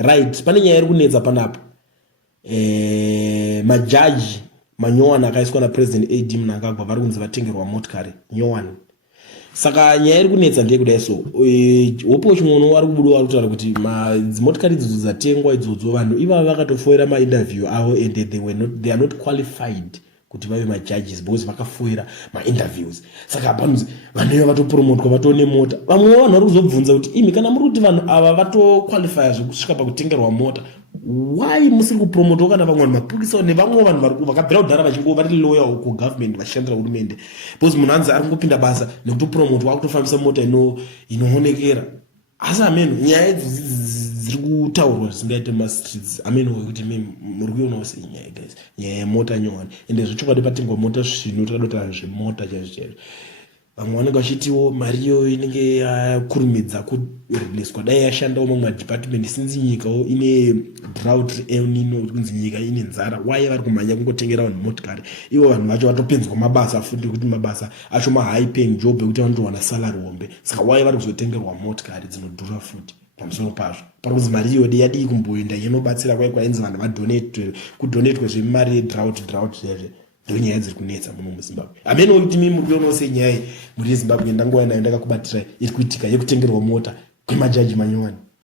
right pane nyaya iri kunetsa panapo. Majaji manyowani akaiswa napresident AD Mnangagwa vari kunzi vatengerwa motikari nyowani. Saka nyaya iri kunetsa ndeyekudai so hopo chimwono ari kubuda ari kutaura kuti dzimotikari idzodzo dzatengwa idzodzo vanhu ivava vakatofoira mainterview avo and they are not qualified kuti vave majudges because vakafoira mainterviews. Saka panzi vanhu iva vatopromotwa vatone mota. Vamwe vanhu vari kuzobvunza kuti imi kana muri kuti vanhu ava vatoqualifya zvekusvika pakutengerwa mota, why musiri kupromotwa kana vamwe vanhu mapurisa nevamwe vanhu vakabvira kudhara vachingo vari lawyer kugovernment vachishandira hurumende because munhu anzi ari kungopinda basa nekutopromotwa akutofambisa mota inoonekera. Asi ameno nyaya idzi dziri kutaurwa zvisingaite mastreets ameno wekuti muri kuionawo sei nyaya guys, nyaya yemota nyowani ende zvechokwadi patengwa mota zvino takadotana zvemota chaizvo. Vamwe vanenge vachitiwo mariyo inenge yakurumidza kuriliswa dai yashandawo mamwe madepartment sinzi nyikawo ine drought elnino kunzi nyika ine nzara, why vari kumhanya kungotengera vanhu motikari ivo vanhu vacho vatopinzwa mabasa futi kuti mabasa acho mahigh paying job ekuti vanotowana salary hombe. Saka why vari kuzotengerwa motikari dzinodhura futi pamusoro pazvo pari kunzi mari yode yadii kumboenda inobatsira kwainzi vanhu kudonetwe zvemari yedrought zvezve. Nyaya dziri kunetsa muno muZimbabwe. Ameno kuti mimi muri kuonawo senyaya muri Zimbabwe ndangowa nayo ndakakubatirai iri kuitika yekutengerwa mota kwemajaji manyowani.